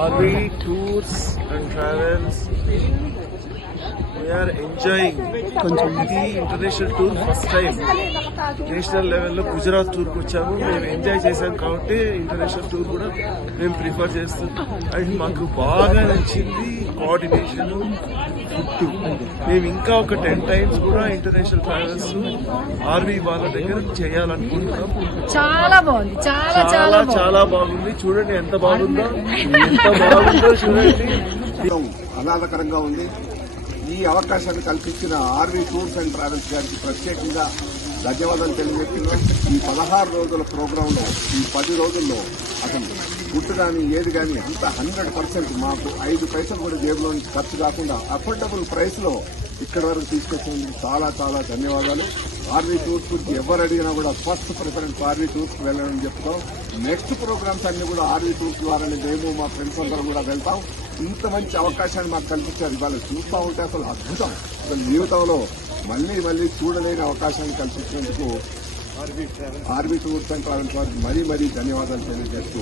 RV Tours and Travels. We are enjoying the international tour first time. National లెవెల్లో గుజరాత్ టూర్కి వచ్చాము. మేము enjoy చేసాం కాబట్టి ఇంటర్నేషనల్ టూర్ కూడా మేము ప్రిఫర్ చేస్తున్నాం. అండ్ మాకు బాగా నచ్చింది కోఆర్డినేషన్, ఫుడ్. మేము ఇంకా ఒక 10 times కూడా ఇంటర్నేషనల్ ట్రావెల్స్ ఆర్వీ వాళ్ళ దగ్గర చేయాలనుకుంటున్నాం. చాలా బాగుంది, చాలా బాగుంది. చూడండి ఎంత బాగుందో చూడండి. ఆహ్లాదకరంగా ఉంది. ఈ అవకాశాన్ని కల్పించిన ఆర్వీ టూర్స్ అండ్ ట్రావెల్స్ గారికి ప్రత్యేకంగా ధన్యవాదాలు తెలియజేస్తున్నాం. ఈ 16 రోజుల ప్రోగ్రామ్ లో ఈ 10 రోజుల్లో అసలు ఫుడ్ కానీ ఏది కానీ అంతా 100% మాకు 5 పైసలు కూడా జేబులో నుంచి ఖర్చు కాకుండా అఫోర్డబుల్ ప్రైస్ లో ఇక్కడి వరకు తీసుకొచ్చినందుకు చాలా ధన్యవాదాలు. ఆర్వీ టూర్స్ గురించి ఎవరు అడిగినా కూడా ఫస్ట్ ప్రిఫరెన్స్ ఆర్వీ టూర్స్ కి వెళ్ళాలని చెప్తాం. నెక్స్ట్ ప్రోగ్రామ్స్ అన్ని కూడా ఆర్వీ టూర్స్ ద్వారానే మేము మా ఫ్రెండ్స్ అందరం కూడా వెళ్తాం. ఇంత మంచి అవకాశాన్ని మాకు కల్పించారు. ఇవాళ చూస్తూ ఉంటే అసలు అద్భుతం. అసలు జీవితంలో మళ్లీ చూడలేని అవకాశాన్ని కల్పించినందుకు ఆర్వీ టూర్స్ అండ్ ట్రావెల్స్ వారికి మరీ ధన్యవాదాలు తెలియజేస్తూ